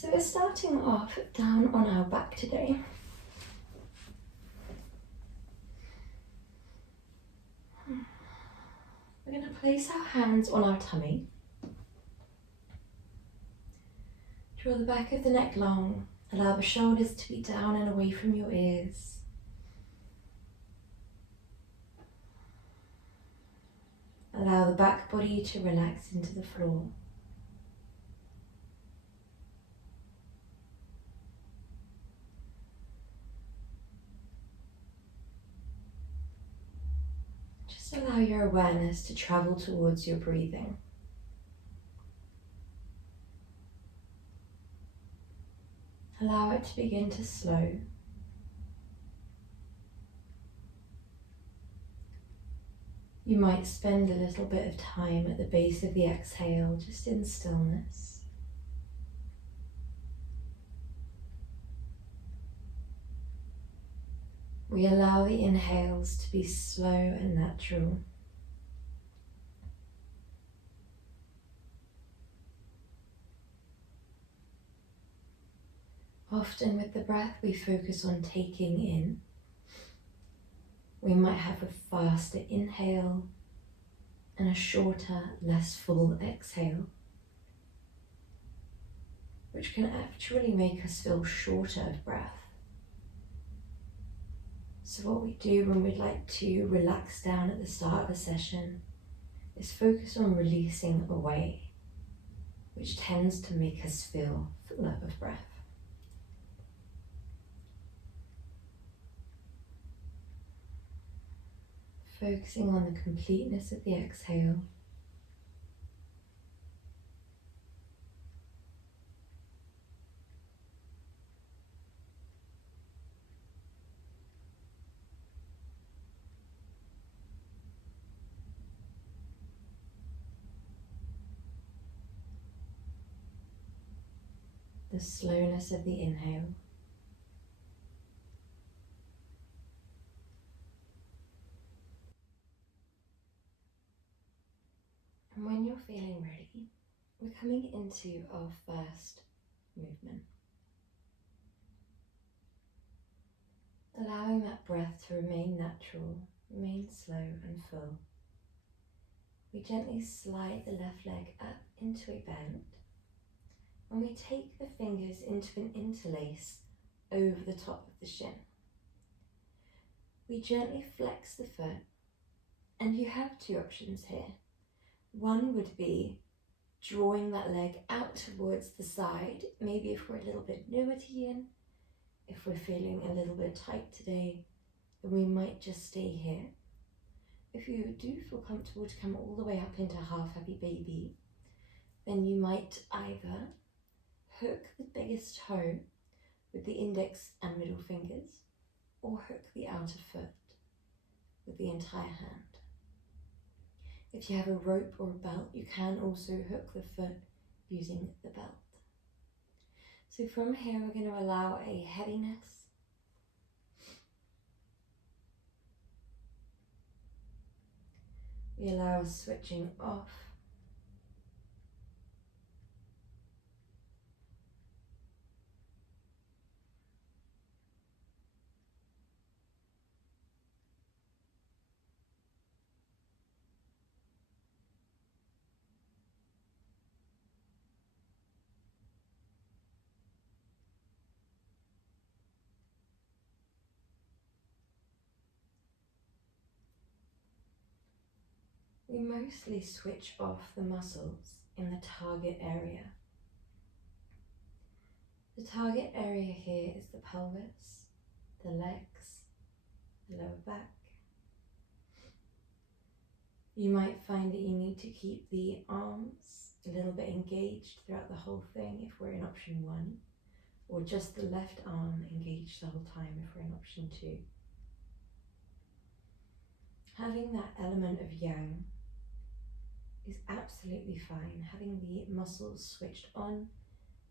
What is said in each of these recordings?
So we're starting off down on our back today. We're going to place our hands on our tummy. Draw the back of the neck long. Allow the shoulders to be down and away from your ears. Allow the back body to relax into the floor. Just allow your awareness to travel towards your breathing. Allow it to begin to slow. You might spend a little bit of time at the base of the exhale, just in stillness. We allow the inhales to be slow and natural. Often with the breath, we focus on taking in. We might have a faster inhale and a shorter, less full exhale, which can actually make us feel shorter of breath. So what we do when we'd like to relax down at the start of a session is focus on releasing away, which tends to make us feel fuller of breath. Focusing on the completeness of the exhale. The slowness of the inhale. And when you're feeling ready, we're coming into our first movement. Allowing that breath to remain natural, remain slow and full. We gently slide the left leg up into a bend, and we take the fingers into an interlace over the top of the shin. We gently flex the foot, and you have two options here. One would be drawing that leg out towards the side, maybe if we're a little bit newer to yin. If we're feeling a little bit tight today, then we might just stay here. If you do feel comfortable to come all the way up into half happy baby, then you might either hook the biggest toe with the index and middle fingers, or hook the outer foot with the entire hand. If you have a rope or a belt, you can also hook the foot using the belt. So from here, we're going to allow a heaviness. We allow a switching off. We mostly switch off the muscles in the target area. The target area here is the pelvis, the legs, the lower back. You might find that you need to keep the arms a little bit engaged throughout the whole thing if we're in option 1, or just the left arm engaged the whole time if we're in option 2. Having that element of yang is absolutely fine. Having the muscles switched on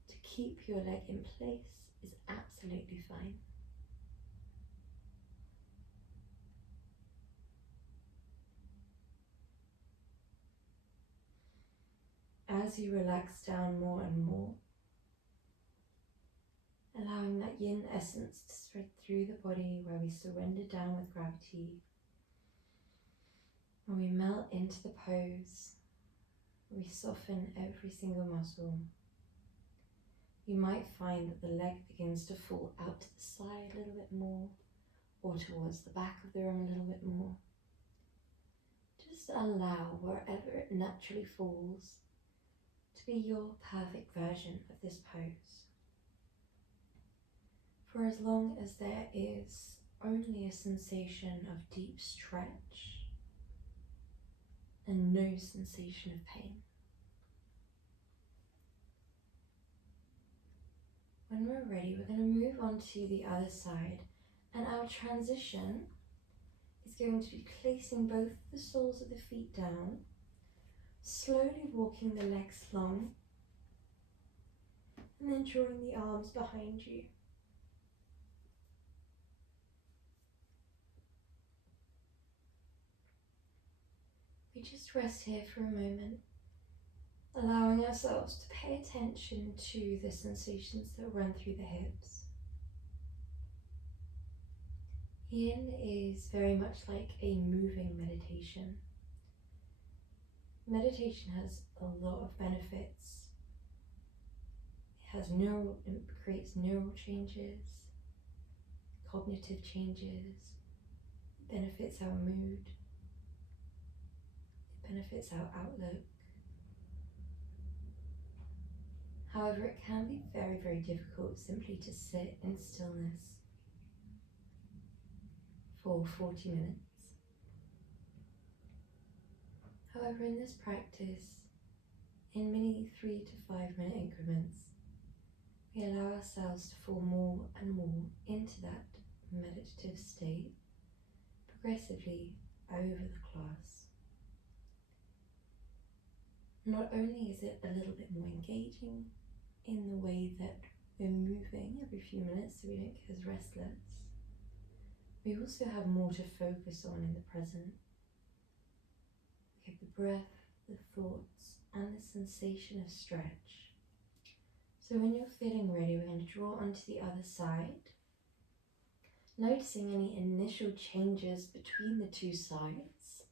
to keep your leg in place is absolutely fine. As you relax down more and more, allowing that yin essence to spread through the body, where we surrender down with gravity, where we melt into the pose, where we soften every single muscle. You might find that the leg begins to fall out to the side a little bit more, or towards the back of the room a little bit more. Just allow wherever it naturally falls to be your perfect version of this pose. For as long as there is only a sensation of deep stretch and no sensation of pain. When we're ready, we're going to move on to the other side, and our transition is going to be placing both the soles of the feet down, slowly walking the legs long, and then drawing the arms behind you. We just rest here for a moment, allowing ourselves to pay attention to the sensations that run through the hips. Yin is very much like a moving meditation. Meditation has a lot of benefits. It creates neural changes, cognitive changes, it benefits our mood, it benefits our outlook. However, it can be very, very difficult simply to sit in stillness for 40 minutes. However, in this practice, in many 3 to 5 minute increments, we allow ourselves to fall more and more into that meditative state progressively over the class. Not only is it a little bit more engaging in the way that we're moving every few minutes so we don't get as restless, we also have more to focus on in the present. We have the breath, the thoughts, and the sensation of stretch. So when you're feeling ready, we're going to draw onto the other side, noticing any initial changes between the two sides.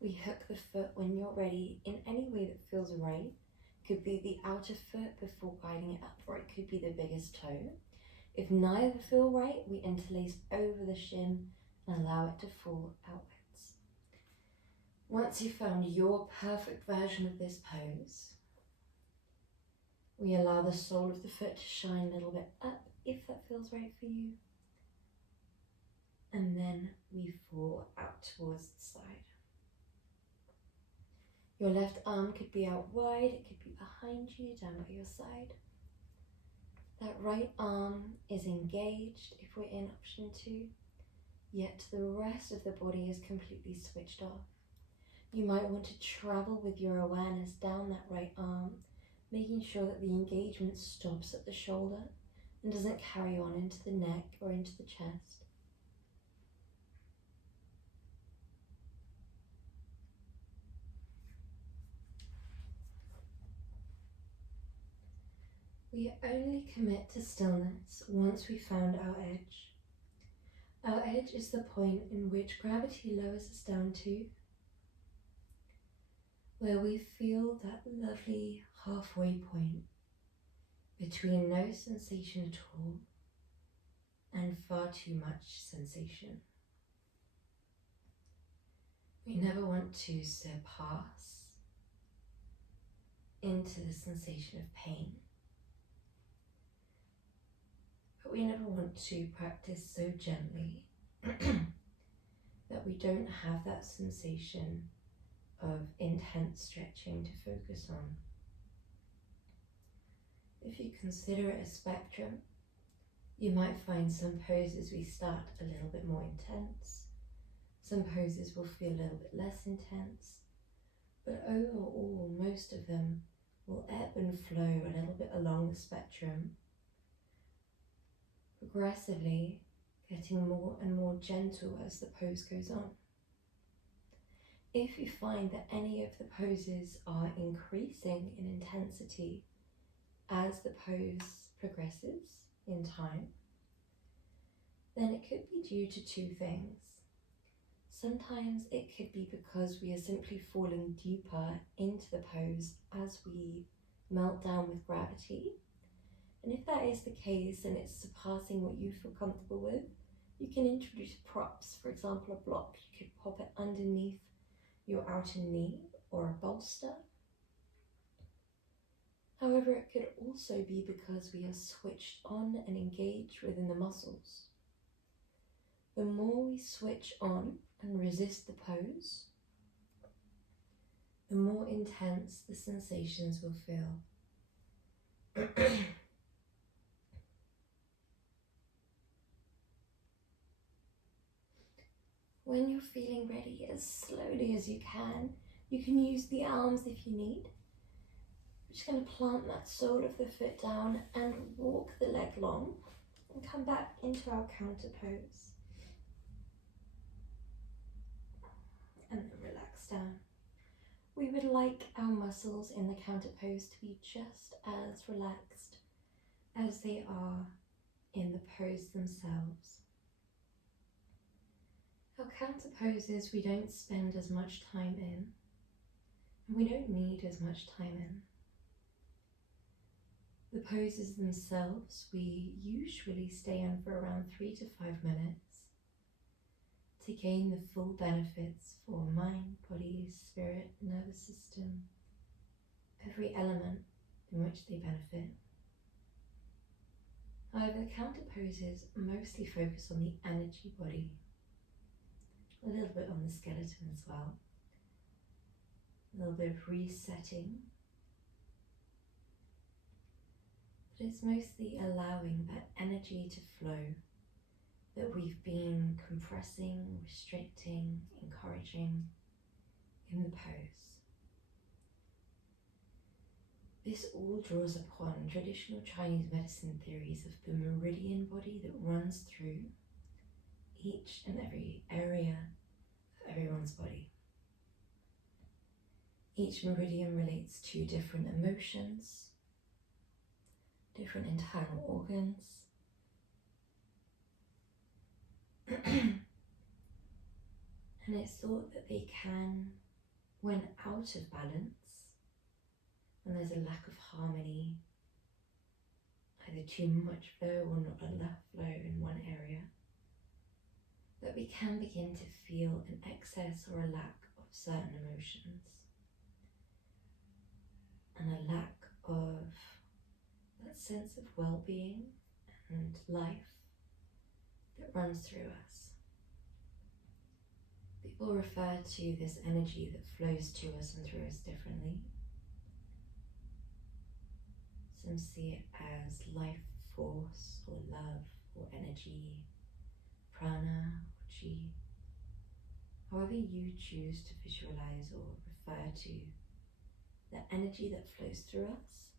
We hook the foot when you're ready in any way that feels right. It could be the outer foot before guiding it up, or it could be the biggest toe. If neither feel right, we interlace over the shin and allow it to fall outwards. Once you've found your perfect version of this pose, we allow the sole of the foot to shine a little bit up if that feels right for you. And then we fall out towards the side. Your left arm could be out wide, it could be behind you, down by your side. That right arm is engaged if we're in option 2, yet the rest of the body is completely switched off. You might want to travel with your awareness down that right arm, making sure that the engagement stops at the shoulder and doesn't carry on into the neck or into the chest. We only commit to stillness once we found our edge. Our edge is the point in which gravity lowers us down to, where we feel that lovely halfway point between no sensation at all and far too much sensation. We never want to surpass into the sensation of pain, but we never want to practice so gently that we don't have that sensation of intense stretching to focus on. If you consider it a spectrum, you might find some poses we start a little bit more intense, some poses will feel a little bit less intense, but overall most of them will ebb and flow a little bit along the spectrum, progressively getting more and more gentle as the pose goes on. If you find that any of the poses are increasing in intensity as the pose progresses, in time, then it could be due to two things. Sometimes it could be because we are simply falling deeper into the pose as we melt down with gravity. And if that is the case and it's surpassing what you feel comfortable with, you can introduce props. For example, a block. You could pop it underneath your outer knee or a bolster. However, it could also be because we are switched on and engaged within the muscles. The more we switch on and resist the pose, the more intense the sensations will feel. When you're feeling ready, as slowly as you can use the arms if you need. We're just going to plant that sole of the foot down and walk the leg long and come back into our counter pose. And then relax down. We would like our muscles in the counter pose to be just as relaxed as they are in the pose themselves. Our counter poses we don't spend as much time in, and we don't need as much time in. The poses themselves we usually stay in for around 3 to 5 minutes to gain the full benefits for mind, body, spirit, nervous system, every element in which they benefit. However, the counter poses mostly focus on the energy body, a little bit on the skeleton as well, a little bit of resetting, but it's mostly allowing that energy to flow that we've been compressing, restricting, encouraging in the pose. This all draws upon traditional Chinese medicine theories of the meridian body that runs through each and every area of everyone's body. Each meridian relates to different emotions, different internal organs, and it's thought that they can, when out of balance, when there's a lack of harmony, either too much flow or not enough flow in one area, that we can begin to feel an excess or a lack of certain emotions and a lack of that sense of well-being and life that runs through us. People refer to this energy that flows to us and through us differently. Some see it as life force or love or energy, prana or chi. However you choose to visualize or refer to the energy that flows through us,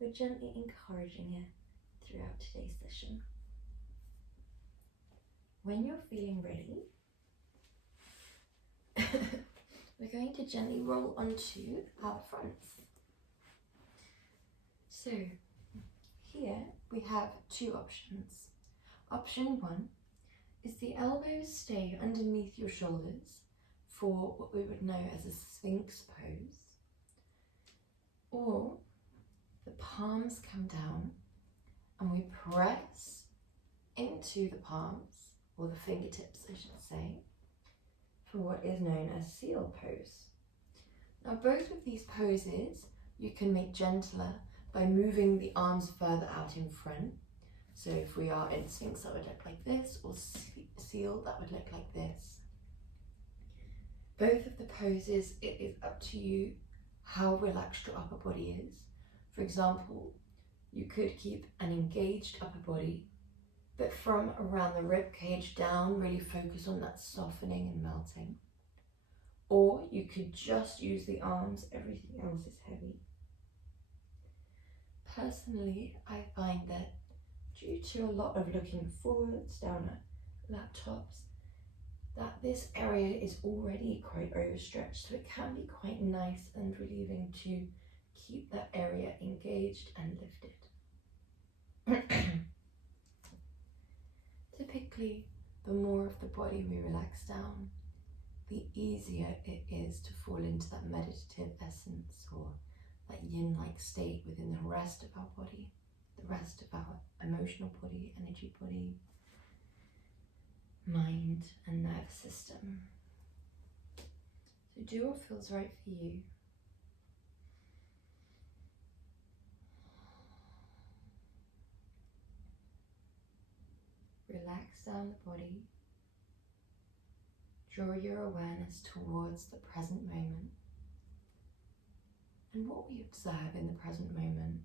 we're gently encouraging it throughout today's session. When you're feeling ready, we're going to gently roll onto our fronts. So here we have two options. Option one is the elbows stay underneath your shoulders for what we would know as a Sphinx pose, or the palms come down and we press into the palms, or the fingertips I should say, for what is known as seal pose. Now both of these poses you can make gentler by moving the arms further out in front. So if we are in Sphinx, that would look like this, or seal, that would look like this. Both of the poses, it is up to you how relaxed your upper body is. For example, you could keep an engaged upper body, but from around the rib cage down, really focus on that softening and melting. Or you could just use the arms, everything else is heavy. Personally, I find that due to a lot of looking forwards down at laptops, that this area is already quite overstretched, so it can be quite nice and relieving to keep that area engaged and lifted. ironically, the more of the body we relax down, the easier it is to fall into that meditative essence or that yin-like state within the rest of our body, the rest of our emotional body, energy body, mind and nervous system. So do what feels right for you. Relax down the body. Draw your awareness towards the present moment. And what we observe in the present moment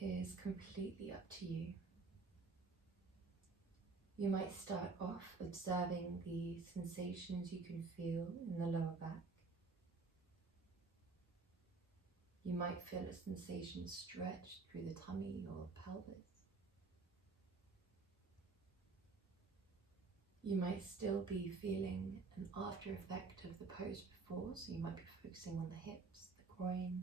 is completely up to you. You might start off observing the sensations you can feel in the lower back. You might feel a sensation stretch through the tummy or pelvis. You might still be feeling an after effect of the pose before, so you might be focusing on the hips, the groin.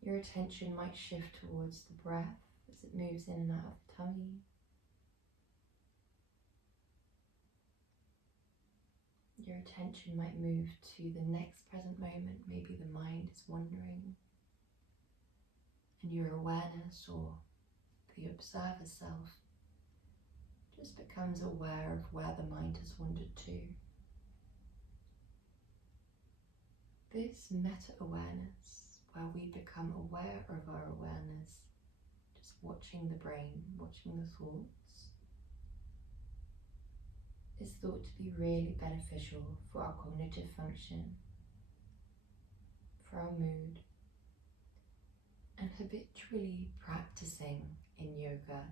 Your attention might shift towards the breath as it moves in and out of the tummy. Your attention might move to the next present moment. Maybe the mind is wandering, and your awareness or the observer self just becomes aware of where the mind has wandered to. This meta-awareness, where we become aware of our awareness, just watching the brain, watching the thoughts, is thought to be really beneficial for our cognitive function, for our mood, and habitually practicing in yoga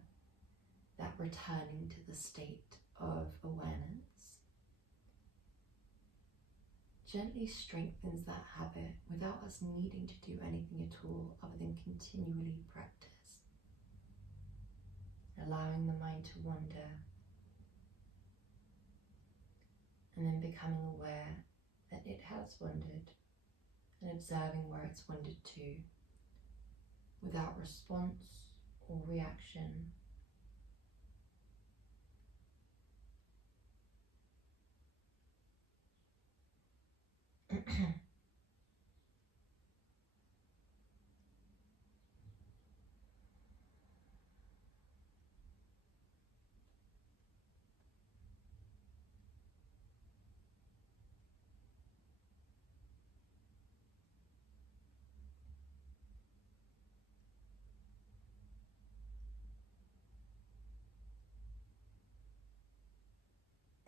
that returning to the state of awareness gently strengthens that habit without us needing to do anything at all other than continually practice, allowing the mind to wander and then becoming aware that it has wandered and observing where it's wandered to without response or reaction.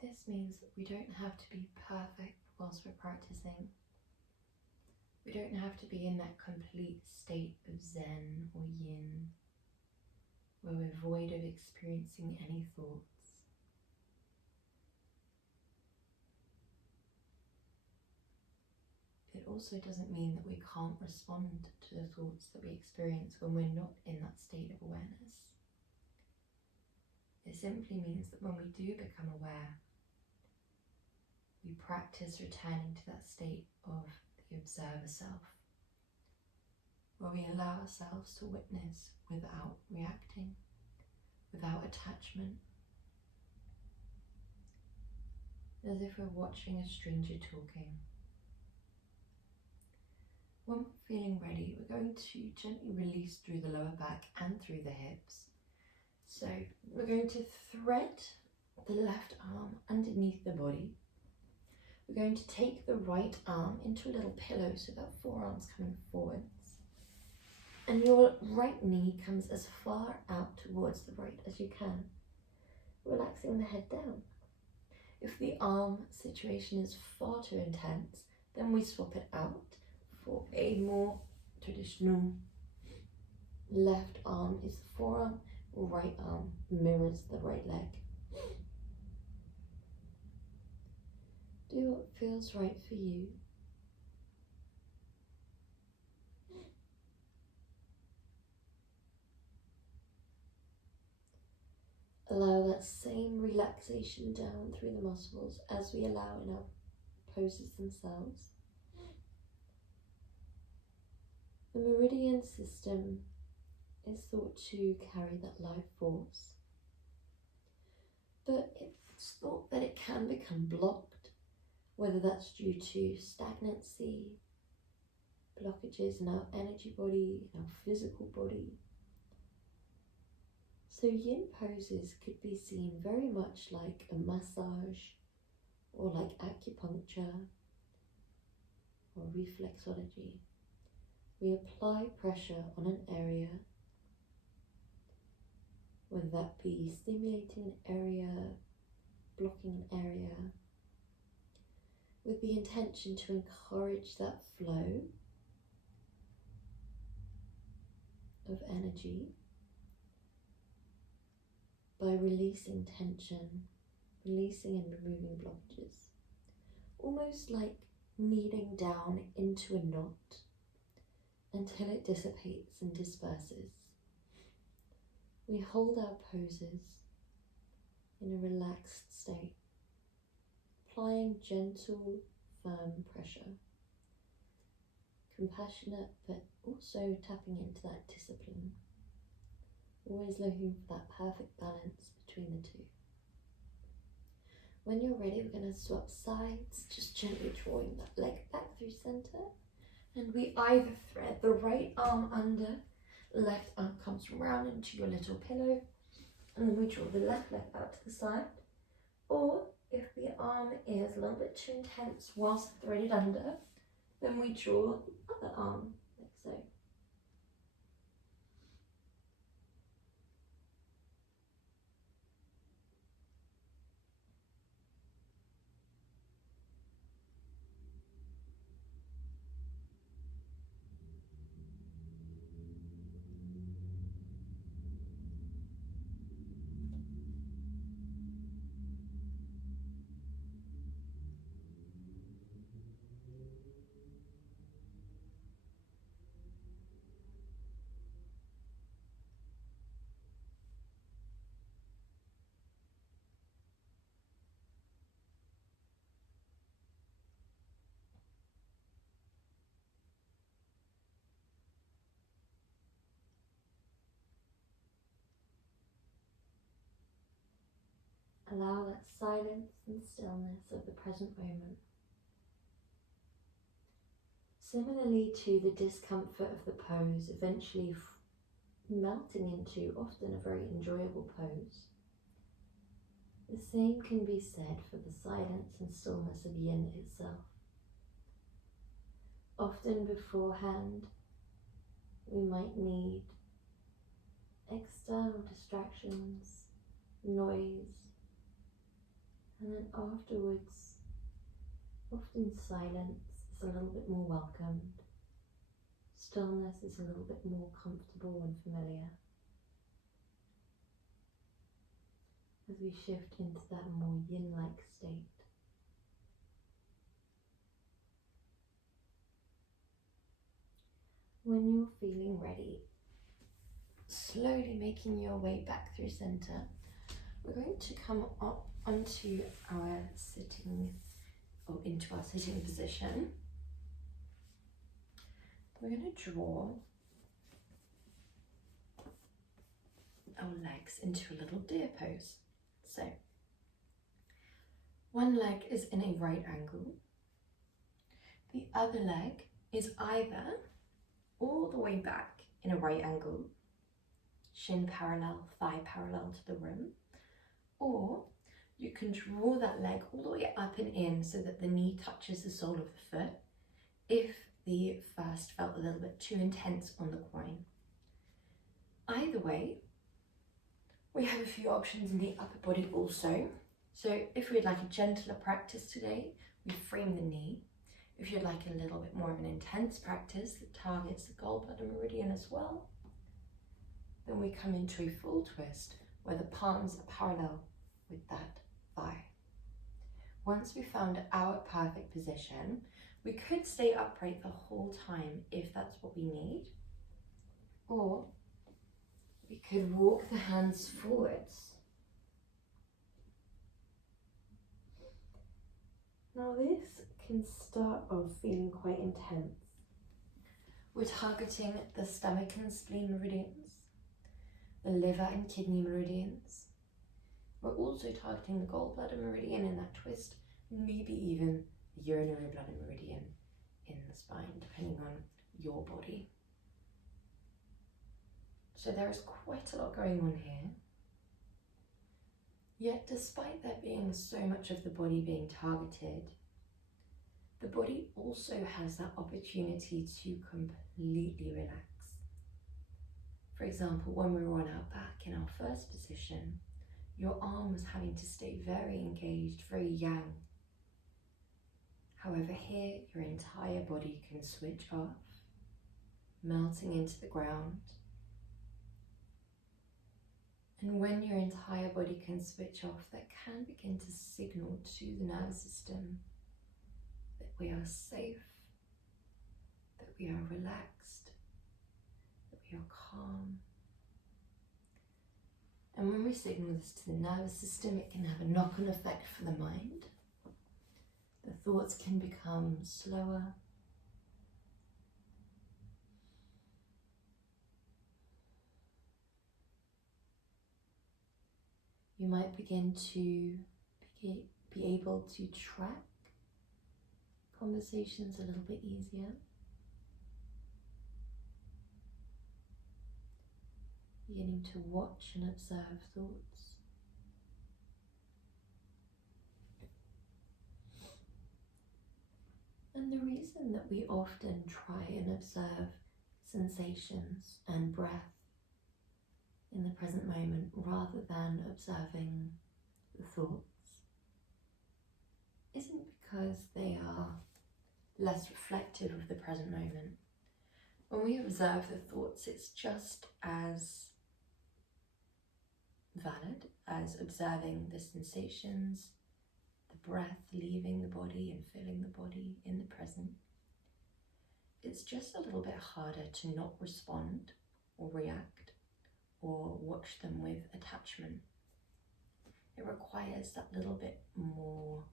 This means that we don't have to be perfect whilst we're practicing. We don't have to be in that complete state of Zen or Yin, where we're void of experiencing any thoughts. It also doesn't mean that we can't respond to the thoughts that we experience when we're not in that state of awareness. It simply means that when we do become aware, we practice returning to that state of the observer self, where we allow ourselves to witness without reacting, without attachment, as if we're watching a stranger talking. When we're feeling ready, we're going to gently release through the lower back and through the hips. So we're going to thread the left arm underneath the body. We're going to take the right arm into a little pillow so that forearm's coming forwards. And your right knee comes as far out towards the right as you can, relaxing the head down. If the arm situation is far too intense, then we swap it out for a more traditional left arm is the forearm, right arm mirrors the right leg. Do what feels right for you. Allow that same relaxation down through the muscles as we allow in our poses themselves. The meridian system is thought to carry that life force, but it's thought that it can become blocked, whether that's due to stagnancy, blockages in our energy body, in our physical body. So yin poses could be seen very much like a massage, or like acupuncture, or reflexology. We apply pressure on an area, whether that be stimulating an area, blocking an area, with the intention to encourage that flow of energy by releasing tension, releasing and removing blockages, almost like kneading down into a knot until it dissipates and disperses. We hold our poses in a relaxed state, applying gentle, firm pressure, compassionate but also tapping into that discipline, always looking for that perfect balance between the two. When you're ready, we're going to swap sides, just gently drawing that leg back through center, and we either thread the right arm under, left arm comes round into your little pillow, and then we draw the left leg out to the side, or if the arm is a little bit too intense whilst threaded under, then we draw the other arm, like so. Allow that silence and stillness of the present moment. Similarly to the discomfort of the pose, eventually melting into often a very enjoyable pose, the same can be said for the silence and stillness of yin itself. Often beforehand, we might need external distractions, noise, and then afterwards, often silence is a little bit more welcomed. Stillness is a little bit more comfortable and familiar. As we shift into that more yin-like state. When you're feeling ready, slowly making your way back through center, we're going to come up onto our sitting, or into our sitting position. We're going to draw our legs into a little deer pose. So, one leg is in a right angle. The other leg is either all the way back in a right angle, shin parallel, thigh parallel to the rim, or you can draw that leg all the way up and in so that the knee touches the sole of the foot if the first felt a little bit too intense on the groin. Either way, we have a few options in the upper body also. So if we'd like a gentler practice today, we frame the knee. If you'd like a little bit more of an intense practice that targets the gallbladder meridian as well, then we come into a full twist where the palms are parallel with that thigh. Once we found our perfect position, we could stay upright the whole time if that's what we need, or we could walk the hands forwards. Now this can start off feeling quite intense. We're targeting the stomach and spleen meridians, the liver and kidney meridians. We're also targeting the gallbladder meridian in that twist, and maybe even the urinary bladder meridian in the spine, depending on your body. So there is quite a lot going on here. Yet despite there being so much of the body being targeted, the body also has that opportunity to completely relax. For example, when we were on our back in our first position, your arm was having to stay very engaged, very yang. However, here your entire body can switch off, melting into the ground. And when your entire body can switch off, that can begin to signal to the nervous system that we are safe, that we are relaxed, that we are calm. And when we signal this to the nervous system, it can have a knock-on effect for the mind. The thoughts can become slower. You might begin to be able to track conversations a little bit easier. Beginning to watch and observe thoughts. And the reason that we often try and observe sensations and breath in the present moment rather than observing the thoughts isn't because they are less reflective of the present moment. When we observe the thoughts, it's just as valid as observing the sensations, the breath leaving the body and filling the body in the present. It's just a little bit harder to not respond or react or watch them with attachment. It requires that little bit more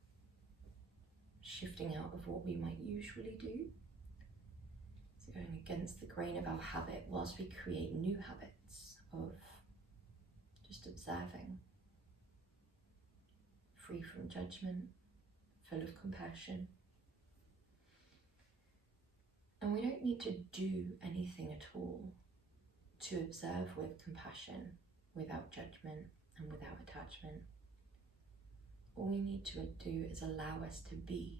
shifting out of what we might usually do. So going against the grain of our habit whilst we create new habits of just observing, free from judgment, full of compassion. And we don't need to do anything at all to observe with compassion, without judgment and without attachment. All we need to do is allow us to be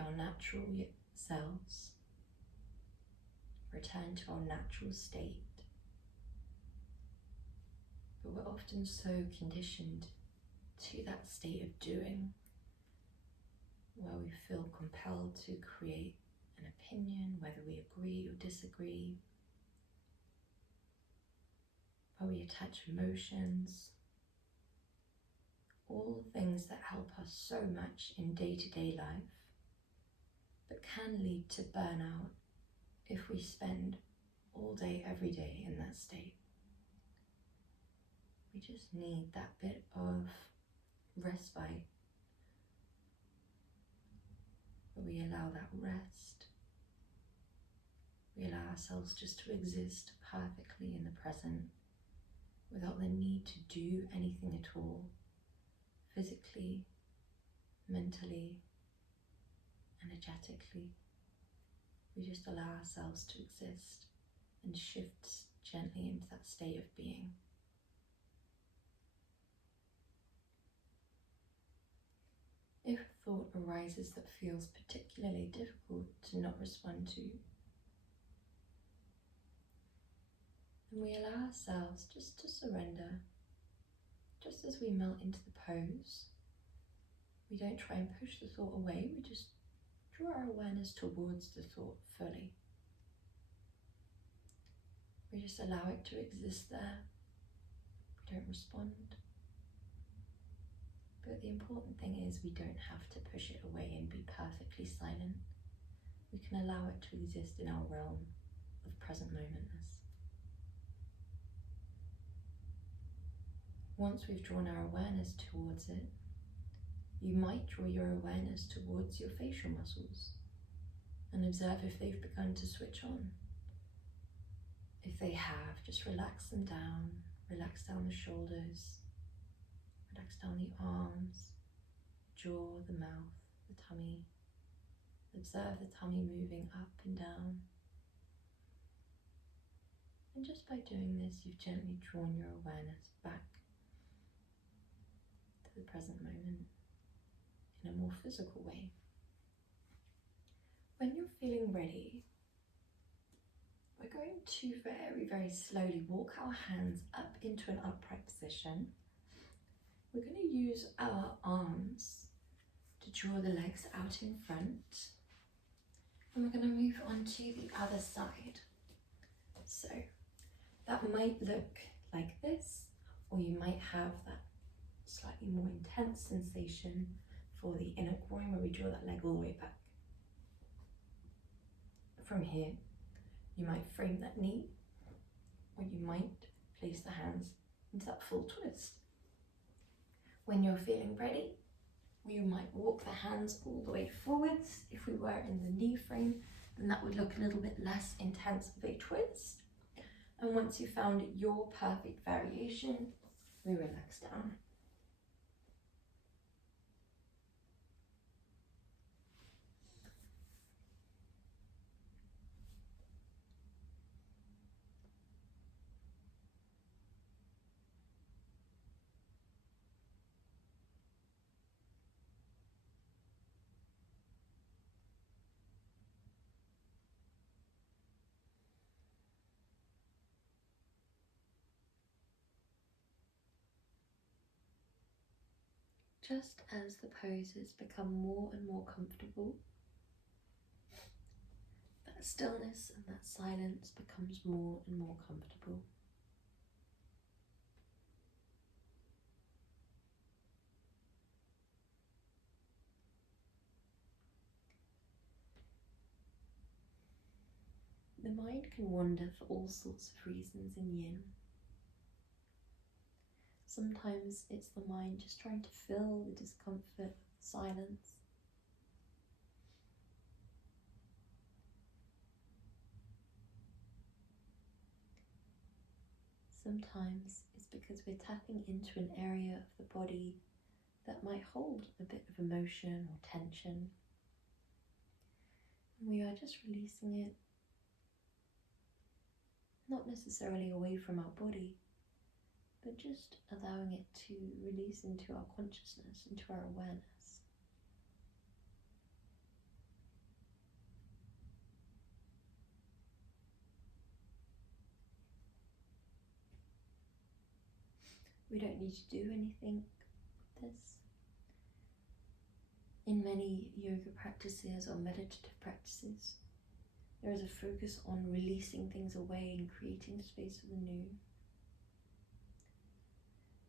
our natural selves, return to our natural state. But we're often so conditioned to that state of doing, where we feel compelled to create an opinion, whether we agree or disagree, where we attach emotions, all things that help us so much in day-to-day life, but can lead to burnout if we spend all day, every day in that state. We just need that bit of respite, where we allow that rest. We allow ourselves just to exist perfectly in the present without the need to do anything at all, physically, mentally, energetically. We just allow ourselves to exist and shift gently into that state of being. If a thought arises that feels particularly difficult to not respond to, then we allow ourselves just to surrender. Just as we melt into the pose, we don't try and push the thought away, we just draw our awareness towards the thought fully. We just allow it to exist there. We don't respond. But the important thing is we don't have to push it away and be perfectly silent. We can allow it to exist in our realm of present momentness. Once we've drawn our awareness towards it, you might draw your awareness towards your facial muscles and observe if they've begun to switch on. If they have, just relax them down. Relax down the shoulders, relax down the arms, jaw, the mouth, the tummy. Observe the tummy moving up and down. And just by doing this, you've gently drawn your awareness back to the present moment in a more physical way. When you're feeling ready, we're going to very, very slowly walk our hands up into an upright position. We're going to use our arms to draw the legs out in front. And we're going to move on to the other side. So that might look like this, or you might have that slightly more intense sensation for the inner groin where we draw that leg all the way back. From here, you might frame that knee, or you might place the hands into that full twist. When you're feeling ready, you might walk the hands all the way forwards. If we were in the knee frame, then that would look a little bit less intense of a twist. And once you've found your perfect variation, we relax down. Just as the poses become more and more comfortable, that stillness and that silence becomes more and more comfortable. The mind can wander for all sorts of reasons in Yin. Sometimes it's the mind just trying to fill the discomfort with silence. Sometimes it's because we're tapping into an area of the body that might hold a bit of emotion or tension. And we are just releasing it, not necessarily away from our body, but just allowing it to release into our consciousness, into our awareness. We don't need to do anything with this. In many yoga practices or meditative practices, there is a focus on releasing things away and creating space for the new.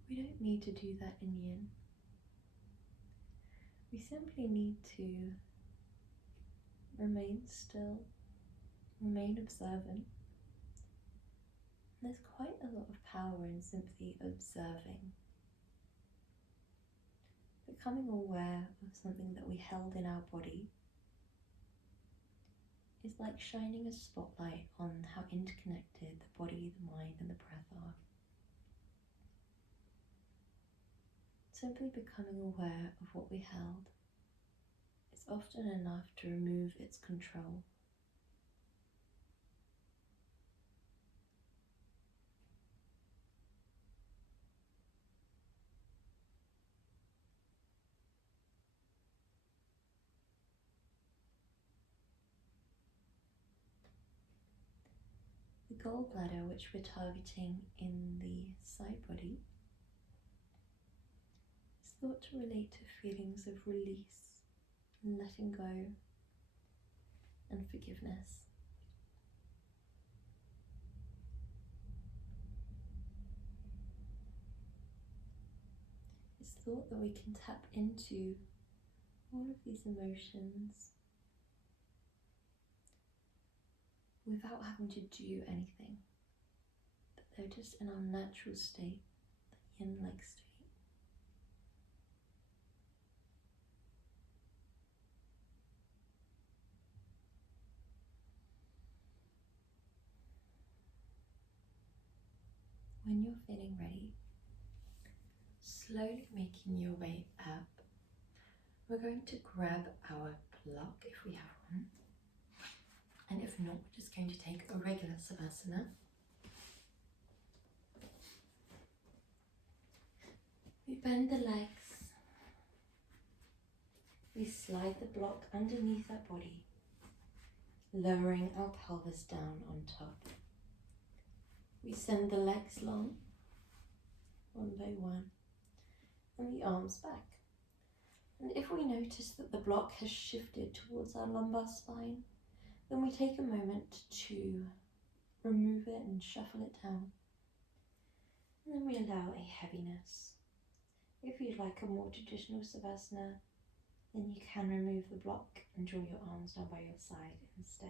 We don't need to do that in Yin. We simply need to remain still, remain observant. There's quite a lot of power in simply observing. Becoming aware of something that we held in our body is like shining a spotlight on how interconnected the body, the mind, and the breath are. Simply becoming aware of what we held is often enough to remove its control. The gallbladder, which we're targeting in the side body, is thought to relate to feelings of release and letting go and forgiveness. It's thought that we can tap into all of these emotions without having to do anything, that they're just in our natural state, the yin-like state. When you're feeling ready, slowly making your way up, we're going to grab our block if we have one, and if not, we're just going to take a regular Savasana. We bend the legs, we slide the block underneath our body, lowering our pelvis down on top. We send the legs long, one by one, and the arms back. And if we notice that the block has shifted towards our lumbar spine, then we take a moment to remove it and shuffle it down. And then we allow a heaviness. If you'd like a more traditional Savasana, then you can remove the block and draw your arms down by your side instead.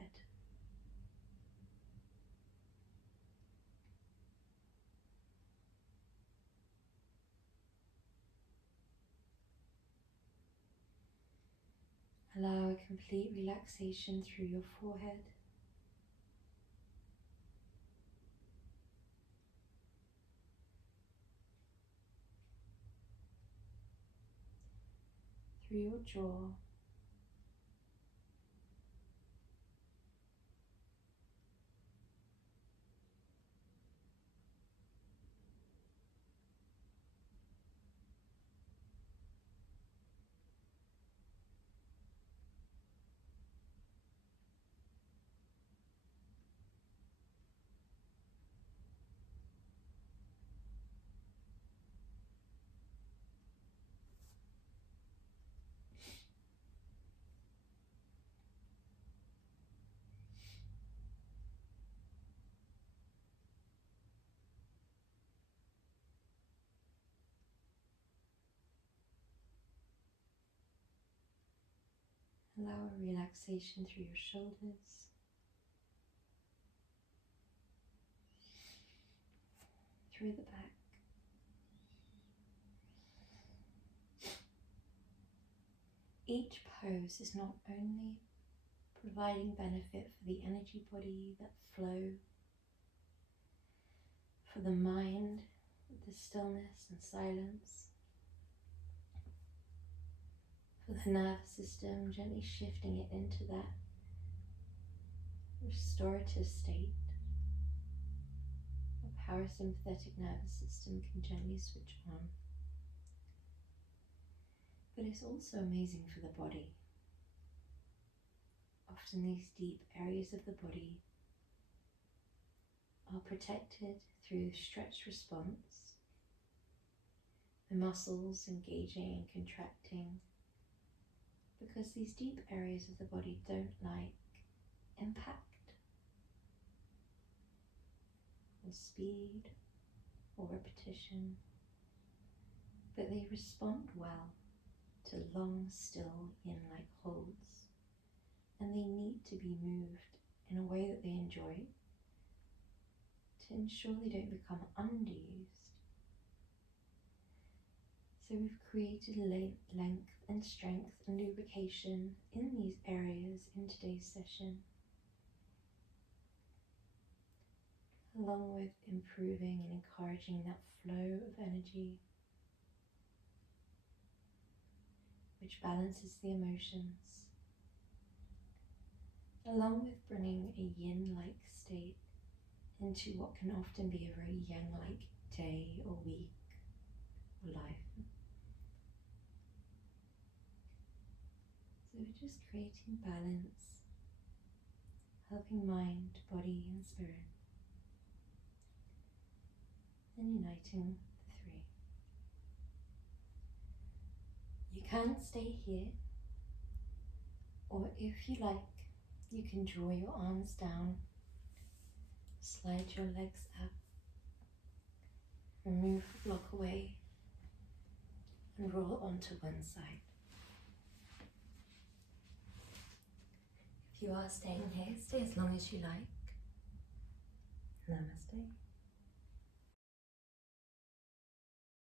Allow a complete relaxation through your forehead, through your jaw, allow a relaxation through your shoulders, through the back. Each pose is not only providing benefit for the energy body, that flow, for the mind, the stillness and silence, for the nervous system, gently shifting it into that restorative state. The parasympathetic nervous system can gently switch on. But it's also amazing for the body. Often these deep areas of the body are protected through stretch response, the muscles engaging and contracting, because these deep areas of the body don't like impact or speed or repetition, but they respond well to long, still, yin-like holds, and they need to be moved in a way that they enjoy to ensure they don't become underused. So we've created length and strength and lubrication in these areas in today's session, along with improving and encouraging that flow of energy which balances the emotions, along with bringing a yin-like state into what can often be a very yang-like day or week or life. So we're just creating balance, helping mind, body and spirit, and uniting the three. You can stay here, or if you like, you can draw your arms down, slide your legs up, remove the block away, and roll onto one side. If you are staying here, stay as long as you like. Namaste.